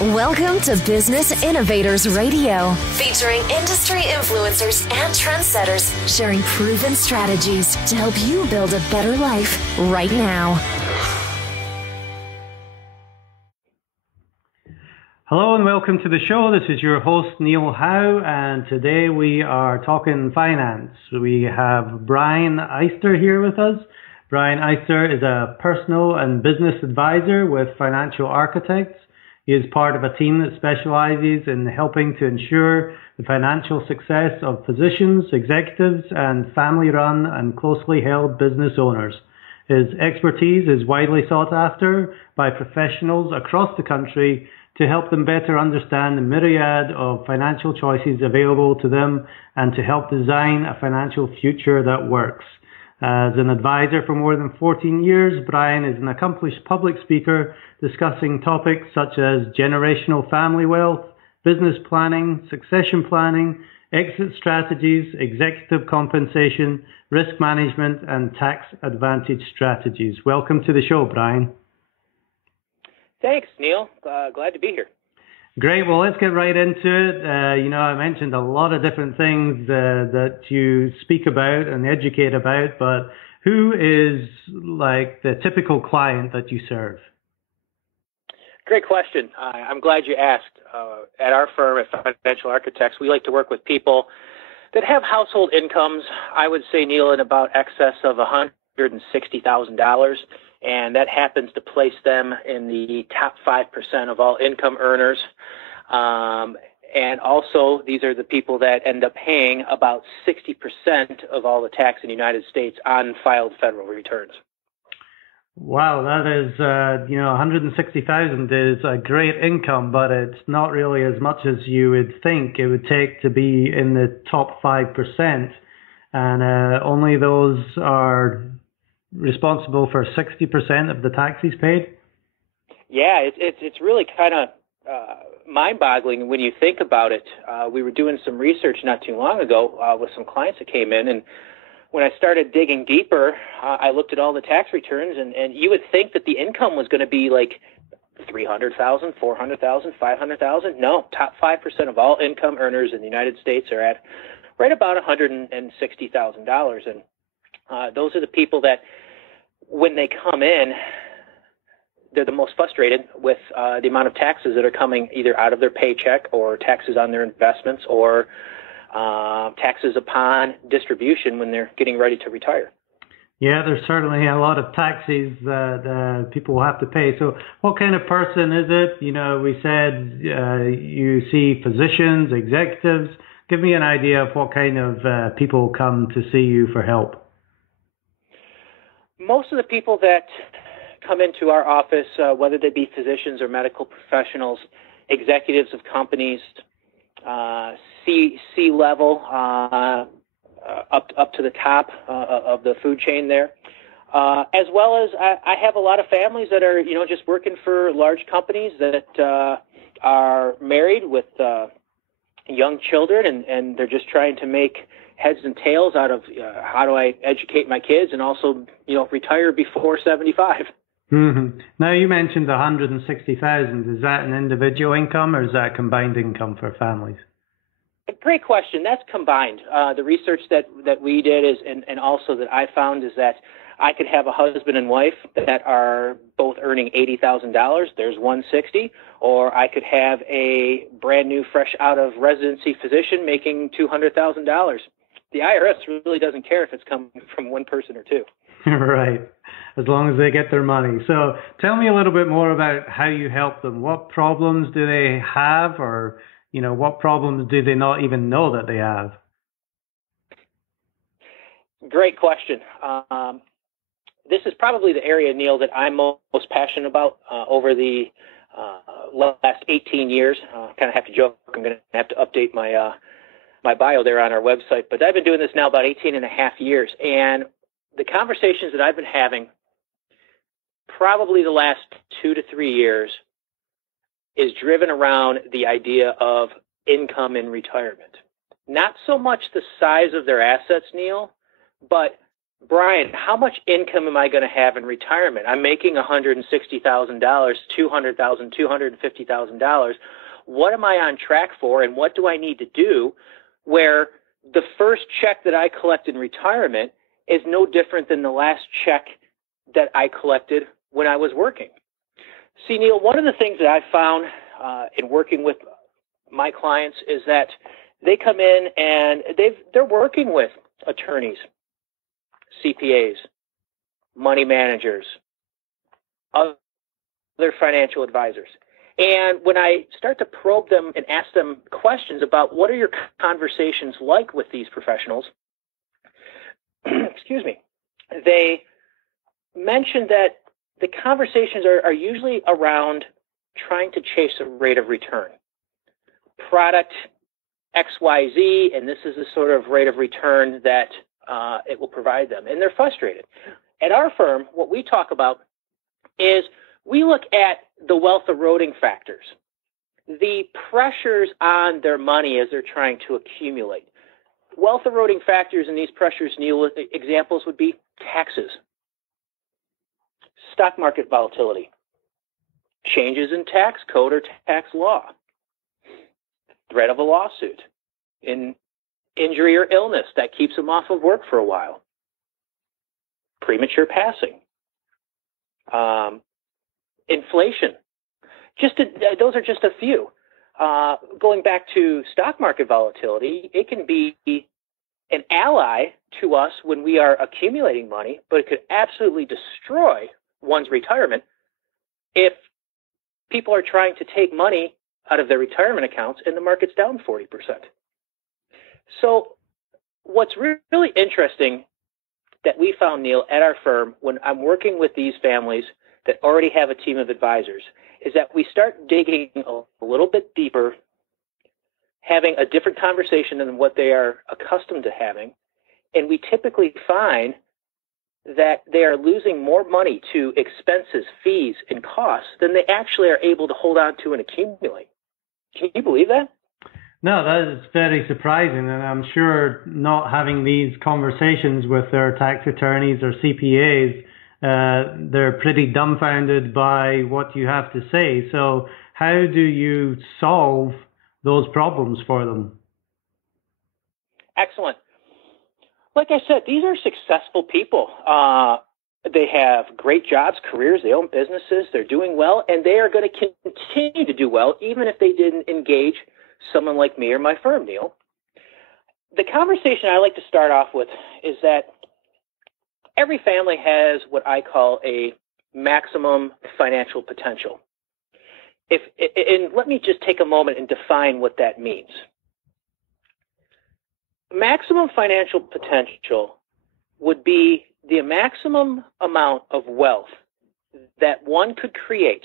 Welcome to Business Innovators Radio, featuring industry influencers and trendsetters sharing proven strategies to help you build a better life right now. Hello and welcome to the show. This is your host, Neil Howe, and today we are talking finance. We have Brian Eyster here with us. Brian Eyster is a personal and business advisor with Financial Architects. He is part of a team that specializes in helping to ensure the financial success of physicians, executives, and family-run and closely held business owners. His expertise is widely sought after by professionals across the country to help them better understand the myriad of financial choices available to them and to help design a financial future that works. As an advisor for more than 14 years, Brian is an accomplished public speaker discussing topics such as generational family wealth, business planning, succession planning, exit strategies, executive compensation, risk management, and tax advantage strategies. Welcome to the show, Brian. Thanks, Neil. Glad to be here. Great. Well, let's get right into it. I mentioned a lot of different things that you speak about and educate about, but who is like the typical client that you serve? Great question. I'm glad you asked. At our firm, at Financial Architects, we like to work with people that have household incomes, I would say, Neil, in about excess of $160,000. And that happens to place them in the top 5% of all income earners. And also, these are the people that end up paying about 60% of all the tax in the United States on filed federal returns. Wow, that is, 160,000 is a great income, but it's not really as much as you would think it would take to be in the top 5%. And only those are responsible for 60% of the taxes paid? Yeah, it's really kind of mind-boggling when you think about it. We were doing some research not too long ago with some clients that came in, and when I started digging deeper, I looked at all the tax returns, and you would think that the income was going to be like $300,000, $400,000, $500,000. No, top 5% of all income earners in the United States are at right about $160,000, and those are the people that, when they come in, they're the most frustrated with the amount of taxes that are coming either out of their paycheck or taxes on their investments or taxes upon distribution when they're getting ready to retire. Yeah, there's certainly a lot of taxes that people will have to pay. So what kind of person is it? We said you see physicians, executives. Give me an idea of what kind of people come to see you for help. Most of the people that come into our office, whether they be physicians or medical professionals, executives of companies, C-level, up to the top of the food chain there, as well as I have a lot of families that are, just working for large companies that are married with young children, and they're just trying to make heads and tails out of how do I educate my kids and also, retire before 75. Mm-hmm. Now, you mentioned 160,000. Is that an individual income or is that combined income for families? Great question. That's combined. The research that we did is, and also that I found, is that I could have a husband and wife that are both earning $80,000. There's 160. Or I could have a brand new, fresh out of residency physician making $200,000. The IRS really doesn't care if it's coming from one person or two. Right, as long as they get their money. So tell me a little bit more about how you help them. What problems do they have, or what problems do they not even know that they have? Great question. This is probably the area, Neil, that I'm most passionate about over the last 18 years. Kind of have to joke, I'm going to have to update my my bio there on our website, but I've been doing this now about 18 and a half years, and the conversations that I've been having probably the last 2 to 3 years is driven around the idea of income in retirement. Not so much the size of their assets, Neil, but Brian, how much income am I going to have in retirement? I'm making $160,000, $200,000, $250,000. What am I on track for, and what do I need to do where the first check that I collect in retirement is no different than the last check that I collected when I was working? See, Neil, one of the things that I found in working with my clients is that they come in and they're working with attorneys, CPAs, money managers, other financial advisors. And when I start to probe them and ask them questions about what are your conversations like with these professionals, excuse me, they mention that the conversations are usually around trying to chase a rate of return. Product XYZ, and this is the sort of rate of return that it will provide them. And they're frustrated. At our firm, what we talk about is we look at the wealth eroding factors, the pressures on their money as they're trying to accumulate. Wealth eroding factors in these pressures, Neil, examples would be taxes, stock market volatility, changes in tax code or tax law, threat of a lawsuit, injury or illness that keeps them off of work for a while, premature passing, inflation. Those are just a few. Going back to stock market volatility, it can be an ally to us when we are accumulating money, but it could absolutely destroy one's retirement if people are trying to take money out of their retirement accounts and the market's down 40%. So what's really interesting that we found, Neil, at our firm when I'm working with these families that already have a team of advisors is that we start digging a little bit deeper, having a different conversation than what they are accustomed to having, and we typically find that they are losing more money to expenses, fees, and costs than they actually are able to hold on to and accumulate. Can you believe that? No, that is very surprising, and I'm sure not having these conversations with their tax attorneys or CPAs, they're pretty dumbfounded by what you have to say. So how do you solve those problems for them? Excellent. Like I said, these are successful people. They have great jobs, careers, they own businesses, they're doing well, and they are going to continue to do well even if they didn't engage someone like me or my firm, Neil. The conversation I like to start off with is that every family has what I call a maximum financial potential. And let me just take a moment and define what that means. Maximum financial potential would be the maximum amount of wealth that one could create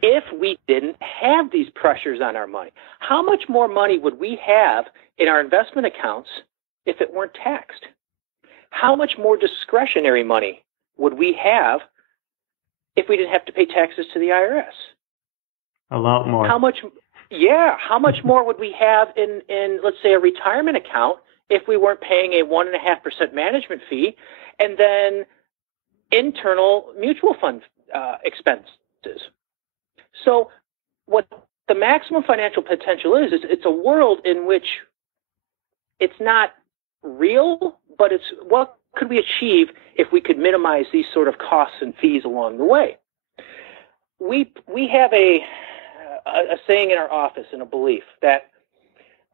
if we didn't have these pressures on our money. How much more money would we have in our investment accounts if it weren't taxed? How much more discretionary money would we have if we didn't have to pay taxes to the IRS? A lot more. How much more would we have in let's say, a retirement account if we weren't paying a 1.5% management fee and then internal mutual fund expenses? So what the maximum financial potential is it's a world in which it's not real, but it's what could we achieve if we could minimize these sort of costs and fees along the way. We have a saying in our office and a belief that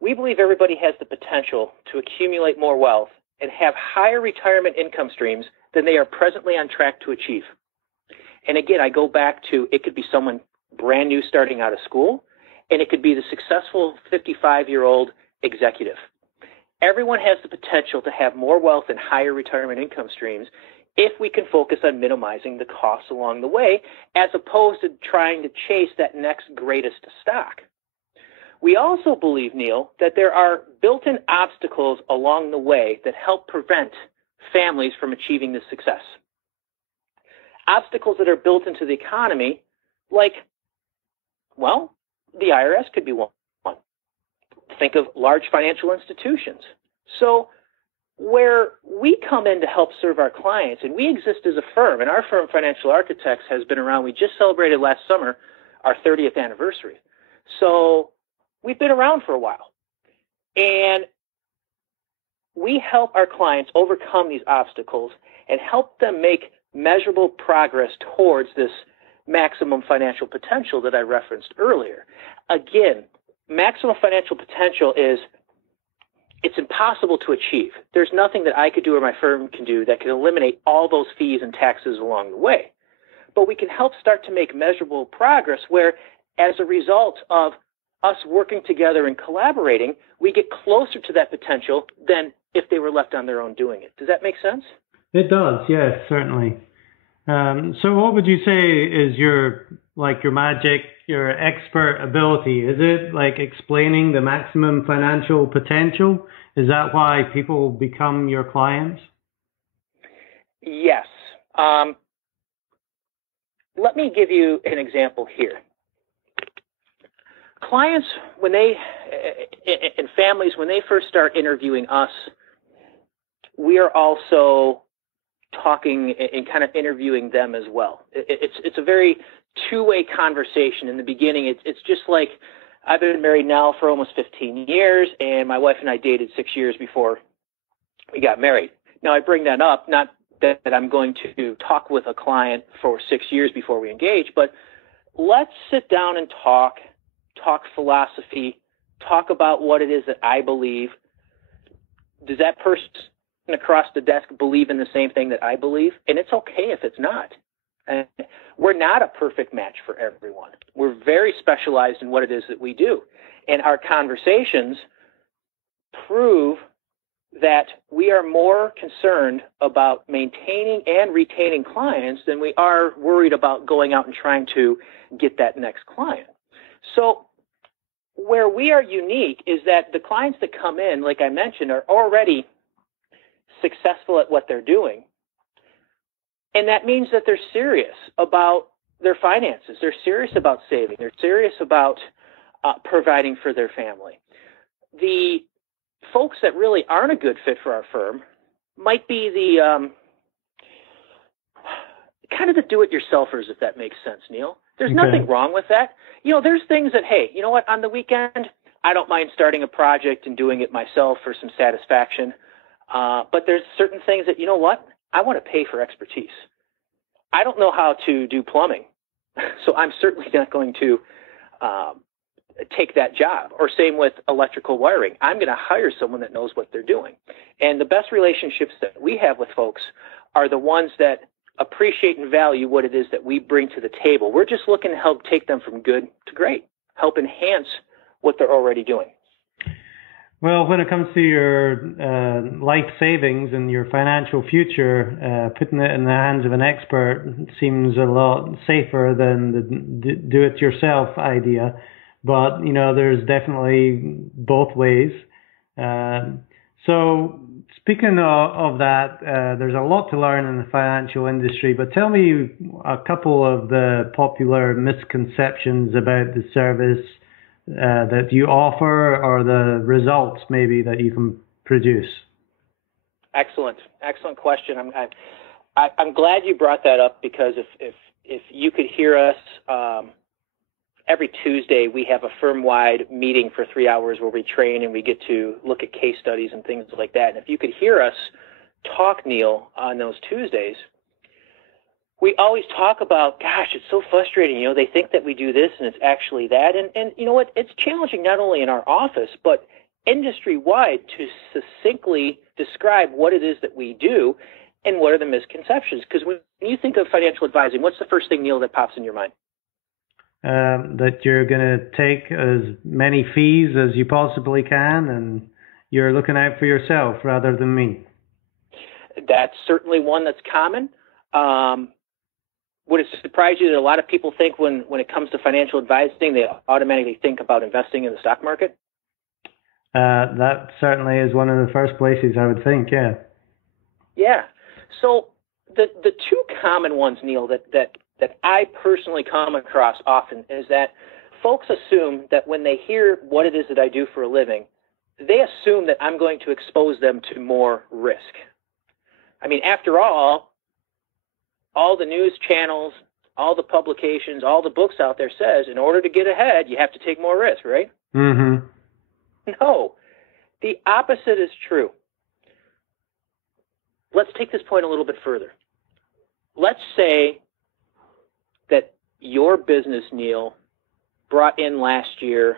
we believe everybody has the potential to accumulate more wealth and have higher retirement income streams than they are presently on track to achieve. And again, I go back to it could be someone brand new starting out of school, and it could be the successful 55-year-old executive. Everyone has the potential to have more wealth and higher retirement income streams if we can focus on minimizing the costs along the way, as opposed to trying to chase that next greatest stock. We also believe, Neil, that there are built-in obstacles along the way that help prevent families from achieving this success. Obstacles that are built into the economy, like, well, the IRS could be one. Think of large financial institutions. So where we come in to help serve our clients, and we exist as a firm, and our firm, Financial Architects, has been around. We just celebrated last summer our 30th anniversary. So we've been around for a while. And we help our clients overcome these obstacles and help them make measurable progress towards this maximum financial potential that I referenced earlier. Again, maximum financial potential is it's impossible to achieve. There's nothing that I could do or my firm can do that can eliminate all those fees and taxes along the way. But we can help start to make measurable progress where, as a result of us working together and collaborating, we get closer to that potential than if they were left on their own doing it. Does that make sense? It does, yes, certainly. So what would you say is your magic, your expert ability? Is it like explaining the maximum financial potential? Is that why people become your clients? Yes. Let me give you an example here. Clients, and families, when they first start interviewing us, we are also talking and kind of interviewing them as well. It's a very two-way conversation. In the beginning, it's just like I've been married now for almost 15 years, and my wife and I dated 6 years before we got married. Now, I bring that up, not that I'm going to talk with a client for 6 years before we engage, but let's sit down and talk philosophy, talk about what it is that I believe. Does that person across the desk believe in the same thing that I believe? And it's okay if it's not. And we're not a perfect match for everyone. We're very specialized in what it is that we do. And our conversations prove that we are more concerned about maintaining and retaining clients than we are worried about going out and trying to get that next client. So where we are unique is that the clients that come in, like I mentioned, are already successful at what they're doing. And that means that they're serious about their finances. They're serious about saving. They're serious about providing for their family. The folks that really aren't a good fit for our firm might be the kind of the do-it-yourselfers, if that makes sense, Neil. There's nothing wrong with that. You know, there's things that, hey, you know what, on the weekend, I don't mind starting a project and doing it myself for some satisfaction. But there's certain things that, you know what, I want to pay for expertise. I don't know how to do plumbing, so I'm certainly not going to take that job. Or same with electrical wiring. I'm going to hire someone that knows what they're doing. And the best relationships that we have with folks are the ones that appreciate and value what it is that we bring to the table. We're just looking to help take them from good to great, help enhance what they're already doing. Well, when it comes to your life savings and your financial future, putting it in the hands of an expert seems a lot safer than the do-it-yourself idea. But, you know, there's definitely both ways. So speaking of that, there's a lot to learn in the financial industry. But tell me a couple of the popular misconceptions about the service that you offer, or the results maybe that you can produce. Excellent question. I'm glad you brought that up, because if you could hear us, every Tuesday we have a firm-wide meeting for 3 hours where we train and we get to look at case studies and things like that. And if you could hear us talk, Neil, on those Tuesdays, we always talk about, gosh, it's so frustrating. You know, they think that we do this and it's actually that. And you know what? It's challenging not only in our office, but industry-wide to succinctly describe what it is that we do and what are the misconceptions. Because when you think of financial advising, what's the first thing, Neil, that pops in your mind? That you're going to take as many fees as you possibly can, and you're looking out for yourself rather than me. That's certainly one that's common. Would it surprise you that a lot of people think when it comes to financial advising, they automatically think about investing in the stock market? That certainly is one of the first places I would think, yeah. Yeah. So the two common ones, Neil, that I personally come across often is that folks assume that when they hear what it is that I do for a living, they assume that I'm going to expose them to more risk. I mean, after all the news channels, all the publications, all the books out there says in order to get ahead, you have to take more risk, right? Mm-hmm. No, the opposite is true. Let's take this point a little bit further. Let's say that your business, Neil, brought in last year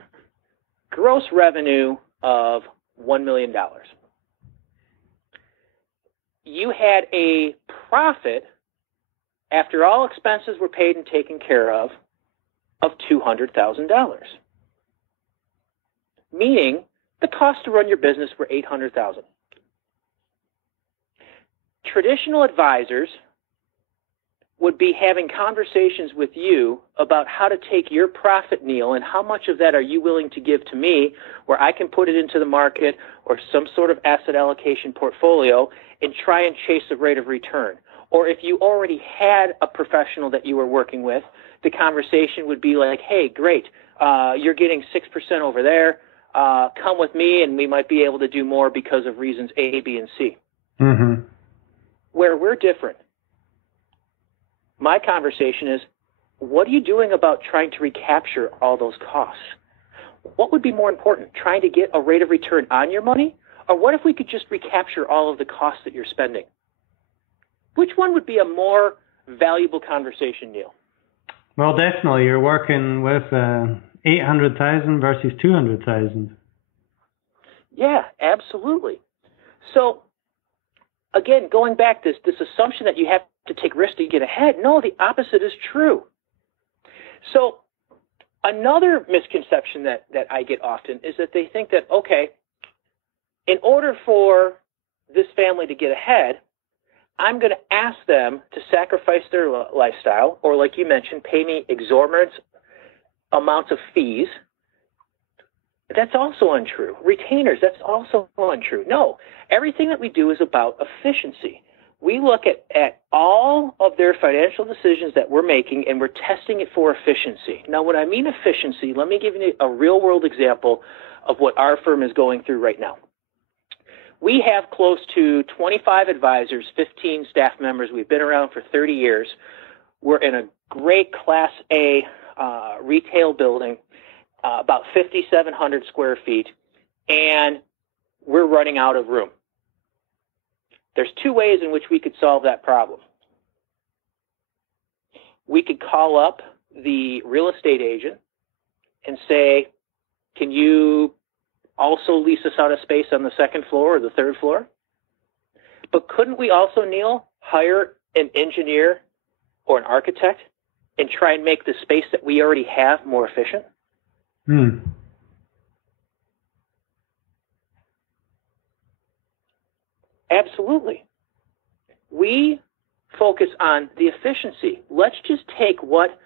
gross revenue of $1 million. You had a profit after all expenses were paid and taken care of $200,000. Meaning the cost to run your business were $800,000. Traditional advisors would be having conversations with you about how to take your profit, Neil, and how much of that are you willing to give to me where I can put it into the market or some sort of asset allocation portfolio and try and chase the rate of return. Or if you already had a professional that you were working with, the conversation would be like, hey, great, you're getting 6% over there. Come with me and we might be able to do more because of reasons A, B, and C. Mm-hmm. Where we're different, my conversation is, what are you doing about trying to recapture all those costs? What would be more important, trying to get a rate of return on your money? Or what if we could just recapture all of the costs that you're spending? Which one would be a more valuable conversation, Neil? Well, definitely. You're working with 800,000 versus 200,000. Yeah, absolutely. So, again, going back this assumption that you have to take risks to get ahead. No, the opposite is true. So another misconception that I get often is that they think that, okay, in order for this family to get ahead, I'm going to ask them to sacrifice their lifestyle, or like you mentioned, pay me exorbitant amounts of fees. That's also untrue. Retainers, that's also untrue. No, everything that we do is about efficiency. We look at all of their financial decisions that we're making, and we're testing it for efficiency. Now, when I mean efficiency, let me give you a real-world example of what our firm is going through right now. We have close to 25 advisors, 15 staff members. We've been around for 30 years. We're in a great Class A retail building, about 5,700 square feet, and we're running out of room. There's two ways in which we could solve that problem. We could call up the real estate agent and say, can you also lease us out a space on the second floor or the third floor? But couldn't we also, Neil, hire an engineer or an architect and try and make the space that we already have more efficient? Absolutely. We focus on the efficiency. Let's just take what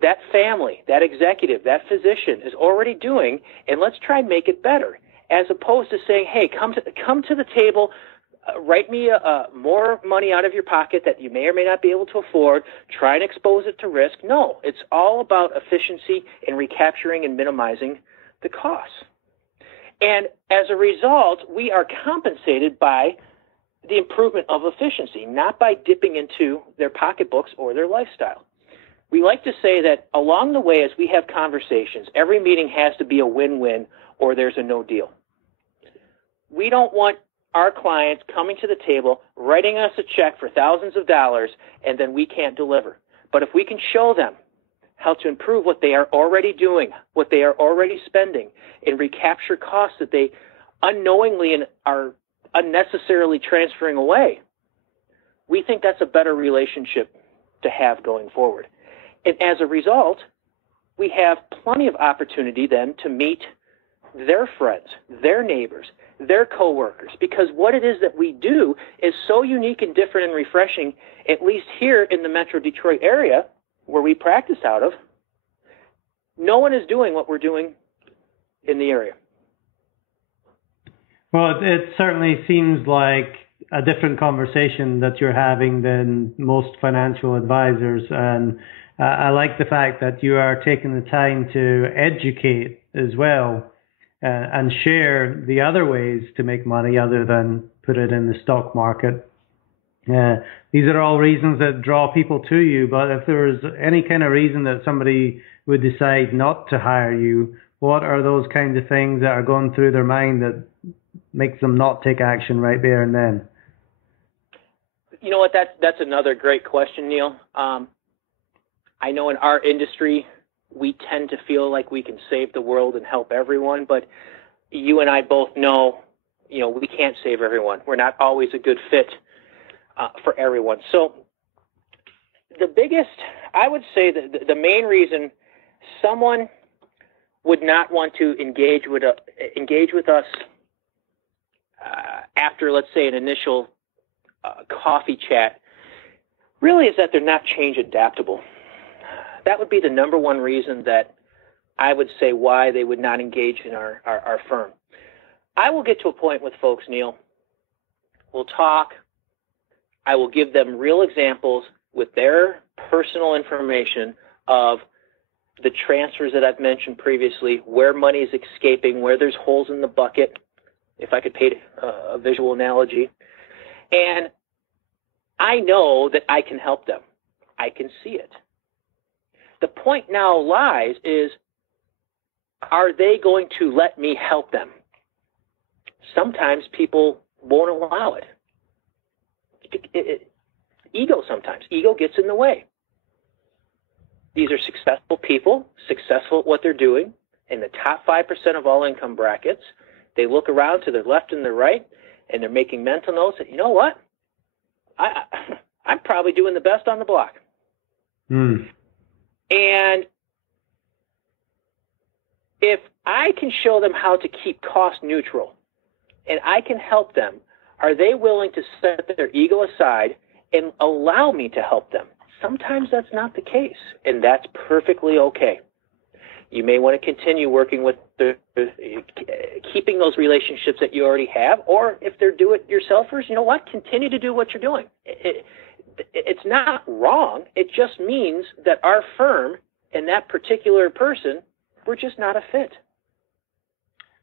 that family, that executive, that physician is already doing, and let's try and make it better, as opposed to saying, hey, come to the table, write me more money out of your pocket that you may or may not be able to afford, try and expose it to risk. No, it's all about efficiency and recapturing and minimizing the costs. And as a result, we are compensated by the improvement of efficiency, not by dipping into their pocketbooks or their lifestyle. We like to say that along the way, as we have conversations, every meeting has to be a win-win or there's a no deal. We don't want our clients coming to the table, writing us a check for thousands of dollars, and then we can't deliver. But if we can show them how to improve what they are already doing, what they are already spending, and recapture costs that they unknowingly are unnecessarily transferring away, we think that's a better relationship to have going forward. And as a result, we have plenty of opportunity then to meet their friends, their neighbors, their coworkers, because what it is that we do is so unique and different and refreshing, at least here in the Metro Detroit area where we practice out of. No one is doing what we're doing in the area. Well, it certainly seems like a different conversation that you're having than most financial advisors. And I like the fact that you are taking the time to educate as well. and share the other ways to make money other than put it in the stock market. These are all reasons that draw people to you, but if there is any kind of reason that somebody would decide not to hire you, what are those kinds of things that are going through their mind that makes them not take action right there and then? You know what? That's another great question, Neil. I know in our industry, we tend to feel like we can save the world and help everyone, but you and I both know, we can't save everyone. We're not always a good fit for everyone. So I would say that the main reason someone would not want to engage with us after, let's say, an initial coffee chat really is that they're not change adaptable. That would be the number one reason that I would say why they would not engage in our firm. I will get to a point with folks, Neil. We'll talk. I will give them real examples with their personal information of the transfers that I've mentioned previously, where money is escaping, where there's holes in the bucket, if I could paint a visual analogy. And I know that I can help them. I can see it. The point now lies is, are they going to let me help them? Sometimes people won't allow it. Ego sometimes. Ego gets in the way. These are successful people, successful at what they're doing, in the top 5% of all income brackets. They look around to their left and their right, and they're making mental notes that, you know what? I'm probably doing the best on the block. And if I can show them how to keep cost neutral and I can help them, are they willing to set their ego aside and allow me to help them? Sometimes that's not the case, and that's perfectly okay. You may want to continue working with keeping those relationships that you already have, or if they're do-it-yourselfers, you know what? Continue to do what you're doing. It's not wrong. It just means that our firm and that particular person, we're just not a fit.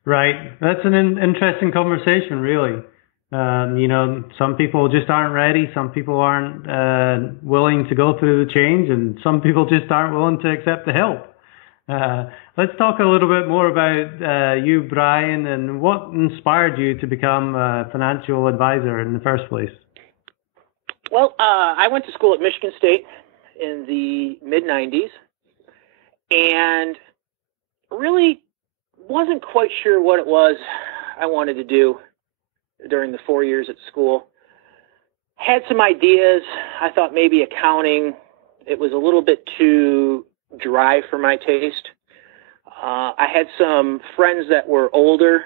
Right. That's an interesting conversation, really. Some people just aren't ready. Some people aren't willing to go through the change, and some people just aren't willing to accept the help. Let's talk a little bit more about you, Brian, and what inspired you to become a financial advisor in the first place. Well, I went to school at Michigan State in the mid-'90s and really wasn't quite sure what it was I wanted to do during the 4 years at school. Had some ideas. I thought maybe accounting. It was a little bit too dry for my taste. I had some friends that were older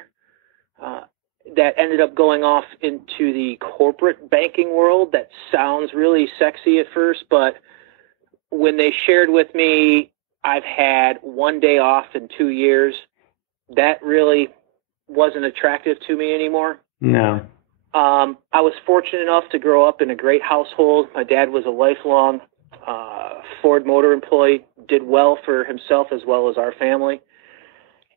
that ended up going off into the corporate banking world. That sounds really sexy at first, but when they shared with me, I've had 1 day off in 2 years, that really wasn't attractive to me anymore. No. I was fortunate enough to grow up in a great household. My dad was a lifelong Ford Motor employee, did well for himself as well as our family.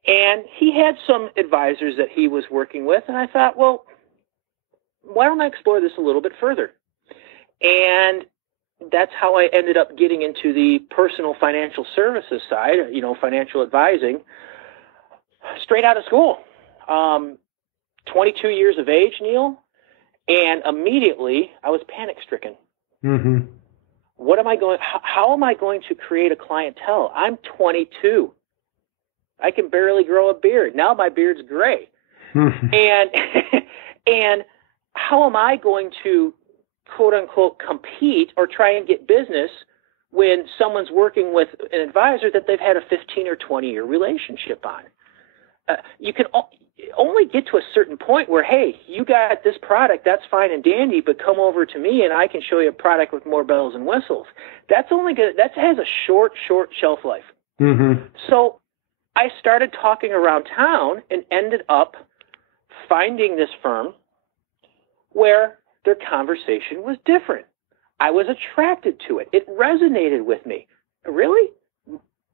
And he had some advisors that he was working with, and I thought, well, why don't I explore this a little bit further? And that's how I ended up getting into the personal financial services side, financial advising, straight out of school. 22 years of age, Neil, and immediately I was panic-stricken. Mm-hmm. How am I going to create a clientele? I'm 22. I can barely grow a beard. Now my beard's gray. And how am I going to, quote unquote, compete or try and get business when someone's working with an advisor that they've had a 15 or 20 year relationship on? You can only get to a certain point where, hey, you got this product, that's fine and dandy, but come over to me and I can show you a product with more bells and whistles. That's only good. That has a short shelf life. Mm-hmm. So I started talking around town and ended up finding this firm where their conversation was different. I was attracted to it. It resonated with me. Really?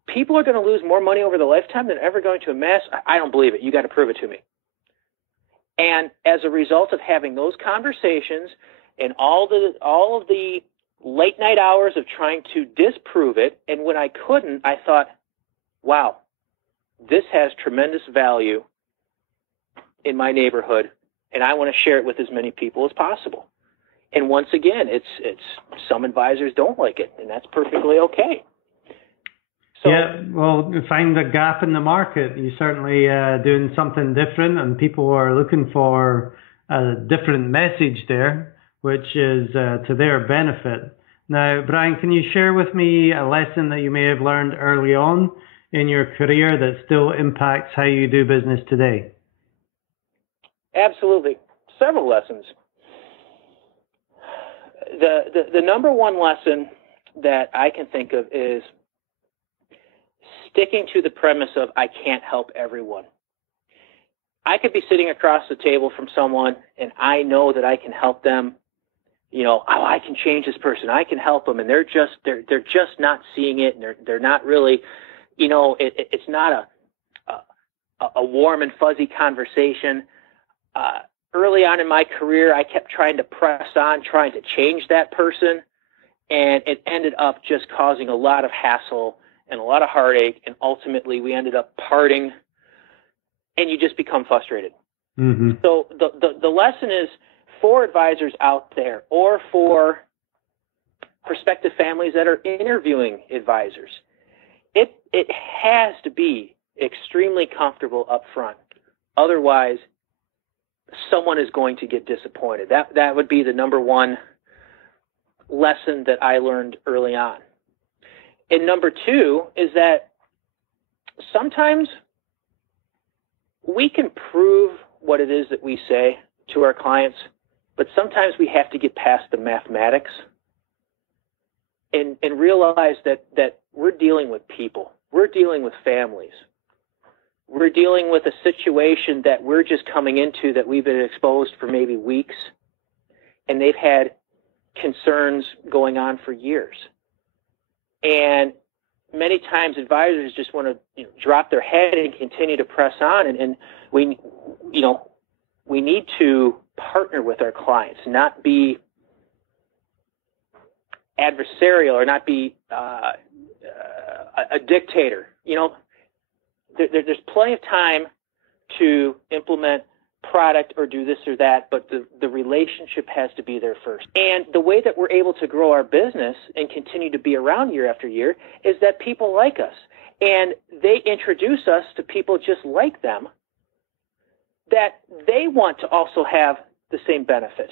people are going to lose more money over the lifetime than ever going to amass. I don't believe it. You got to prove it to me. And as a result of having those conversations and all of the late night hours of trying to disprove it, and when I couldn't, I thought, wow, this has tremendous value in my neighborhood, and I want to share it with as many people as possible. And once again, it's some advisors don't like it, and that's perfectly okay. So, yeah, well, find the gap in the market. You're certainly doing something different, and people are looking for a different message there, which is to their benefit. Now, Brian, can you share with me a lesson that you may have learned early on in your career that still impacts how you do business today? Absolutely. Several lessons. The number one lesson that I can think of is sticking to the premise of I can't help everyone. I could be sitting across the table from someone and I know that I can help them. You know, oh, I can change this person. I can help them, and they're just not seeing it, and they're not really, you know, it's not a warm and fuzzy conversation. Early on in my career, I kept trying to press on, trying to change that person, and it ended up just causing a lot of hassle and a lot of heartache, and ultimately we ended up parting, and you just become frustrated. Mm-hmm. So the lesson is for advisors out there or for prospective families that are interviewing advisors, it has to be extremely comfortable up front. Otherwise, someone is going to get disappointed. That would be the number one lesson that I learned early on. And number two is that sometimes we can prove what it is that we say to our clients, but sometimes we have to get past the mathematics and realize that we're dealing with people. We're dealing with families. We're dealing with a situation that we're just coming into that we've been exposed for maybe weeks, and they've had concerns going on for years. And many times advisors just want to drop their head and continue to press on, and we need to partner with our clients, not be adversarial or not be a dictator. There's plenty of time to implement product or do this or that, but the relationship has to be there first. And the way that we're able to grow our business and continue to be around year after year is that people like us, and they introduce us to people just like them that they want to also have the same benefit.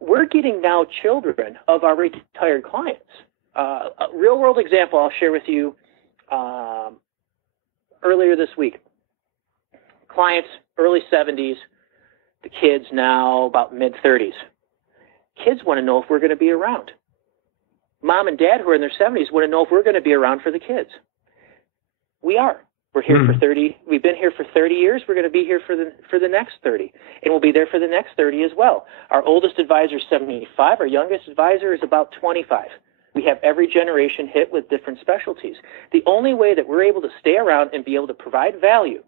We're getting now children of our retired clients. A real-world example I'll share with you earlier this week. Clients, early 70s, the kids now about mid-30s. Kids want to know if we're going to be around. Mom and dad who are in their 70s want to know if we're going to be around for the kids. We are. We're here for 30. We've been here for 30 years. We're going to be here for the next 30, and we'll be there for the next 30 as well. Our oldest advisor is 75. Our youngest advisor is about 25. We have every generation hit with different specialties. The only way that we're able to stay around and be able to provide value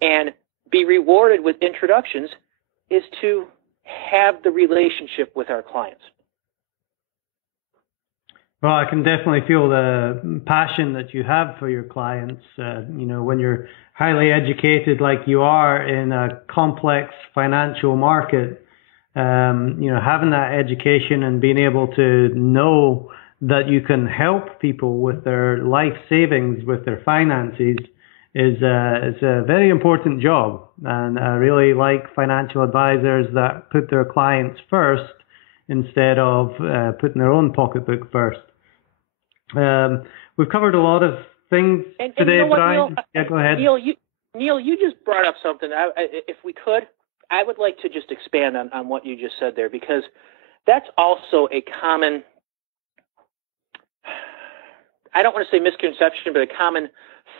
and be rewarded with introductions is to have the relationship with our clients. Well, I can definitely feel the passion that you have for your clients. When you're highly educated like you are in a complex financial market, having that education and being able to know that you can help people with their life savings, with their finances, is a very important job. And I really like financial advisors that put their clients first instead of putting their own pocketbook first. We've covered a lot of things today, Brian. Yeah, go ahead. Neil, you just brought up something. If we could, I would like to just expand on what you just said there, because that's also a common, I don't want to say misconception, but a common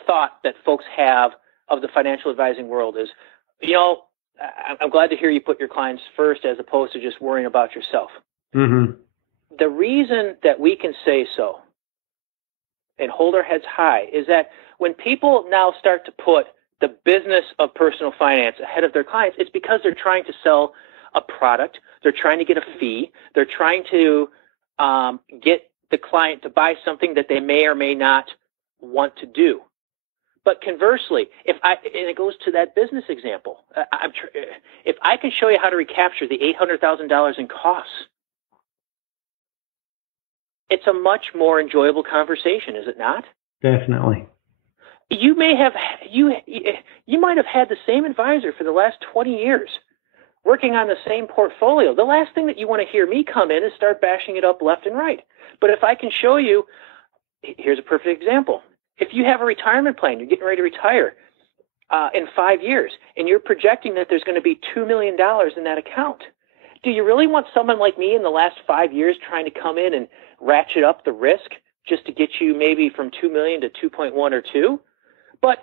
thought that folks have of the financial advising world is, I'm glad to hear you put your clients first as opposed to just worrying about yourself. Mm-hmm. The reason that we can say so and hold our heads high is that when people now start to put the business of personal finance ahead of their clients, it's because they're trying to sell a product. They're trying to get a fee. They're trying to get the client to buy something that they may or may not want to do. But conversely, and it goes to that business example, if I can show you how to recapture the $800,000 in costs, it's a much more enjoyable conversation, is it not? Definitely. You might have had the same advisor for the last 20 years, working on the same portfolio. The last thing that you want to hear me come in is start bashing it up left and right. But if I can show you, here's a perfect example. If you have a retirement plan, you're getting ready to retire in 5 years, and you're projecting that there's going to be $2 million in that account, do you really want someone like me in the last 5 years trying to come in and ratchet up the risk just to get you maybe from 2 million to 2.1 or 2? But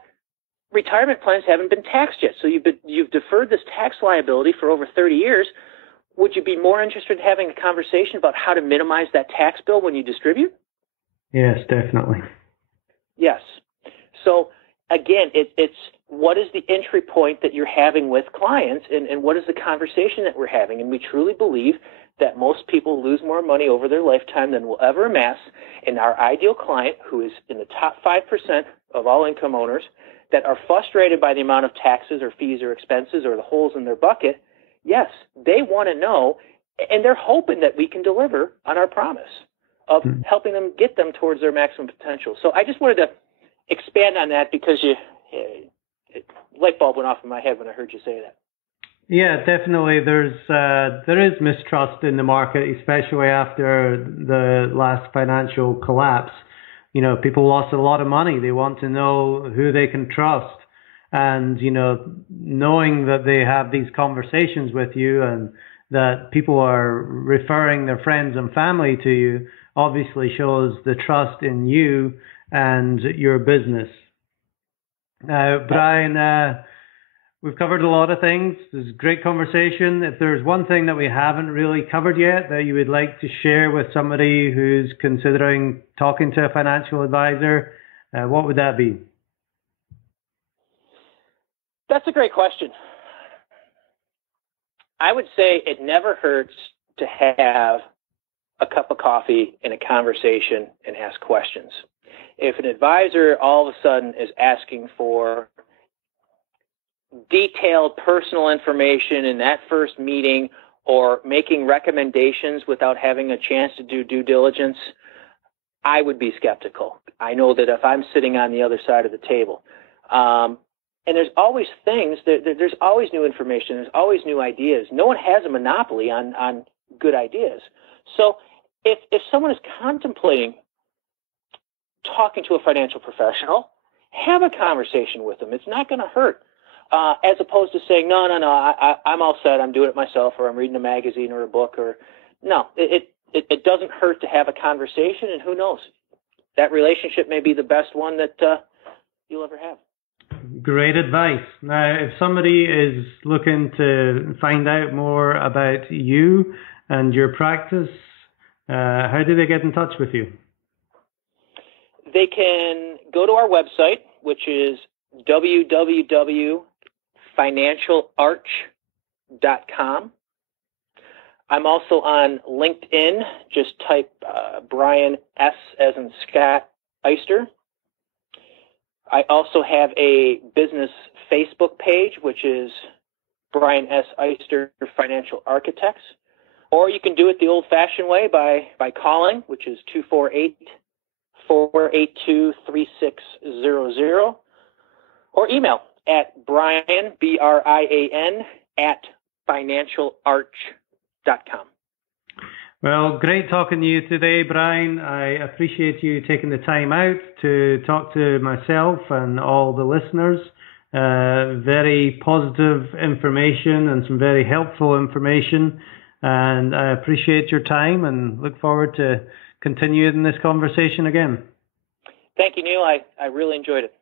retirement plans haven't been taxed yet, so you've deferred this tax liability for over 30 years. Would you be more interested in having a conversation about how to minimize that tax bill when you distribute? Yes, definitely. Yes. So again, it's what is the entry point that you're having with clients, and what is the conversation that we're having? And we truly believe that most people lose more money over their lifetime than will ever amass. And our ideal client, who is in the top 5% of all income owners, that are frustrated by the amount of taxes or fees or expenses or the holes in their bucket, yes, they want to know, and they're hoping that we can deliver on our promise of helping them get them towards their maximum potential. So I just wanted to expand on that because light bulb went off in my head when I heard you say that. Yeah, definitely. There is mistrust in the market, especially after the last financial collapse. You know, people lost a lot of money. They want to know who they can trust. And, you know, knowing that they have these conversations with you and that people are referring their friends and family to you obviously shows the trust in you and your business. Now, Brian, we've covered a lot of things. This is a great conversation. If there's one thing that we haven't really covered yet that you would like to share with somebody who's considering talking to a financial advisor, what would that be? That's a great question. I would say it never hurts to have a cup of coffee and a conversation and ask questions. If an advisor all of a sudden is asking for detailed personal information in that first meeting or making recommendations without having a chance to do due diligence, I would be skeptical. I know that if I'm sitting on the other side of the table, and there's always things, there's always new information, there's always new ideas. No one has a monopoly on good ideas. So if someone is contemplating talking to a financial professional, have a conversation with them. It's not going to hurt. As opposed to saying, no, I'm all set, I'm doing it myself, or I'm reading a magazine or a book, or no, it doesn't hurt to have a conversation, and who knows, that relationship may be the best one that you'll ever have. Great advice. Now, if somebody is looking to find out more about you and your practice, how do they get in touch with you? They can go to our website, which is www.financialarch.com. I'm also on LinkedIn. Just type Brian S. as in Scott Eyster. I also have a business Facebook page, which is Brian S. Eyster Financial Architects. Or you can do it the old-fashioned way by calling, which is 248-482-3600, or email at Brian, BRIAN, at financialarch.com. Well, great talking to you today, Brian. I appreciate you taking the time out to talk to myself and all the listeners. Very positive information and some very helpful information. And I appreciate your time and look forward to continuing this conversation again. Thank you, Neil. I really enjoyed it.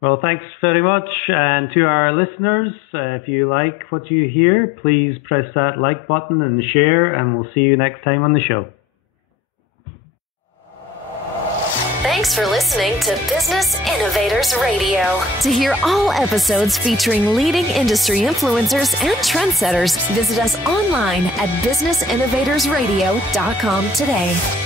Well, thanks very much. And to our listeners, if you like what you hear, please press that like button and share, and we'll see you next time on the show. Thanks Thanks for listening to Business Innovators Radio. To hear all episodes featuring leading industry influencers and trendsetters, visit us online at businessinnovatorsradio.com today.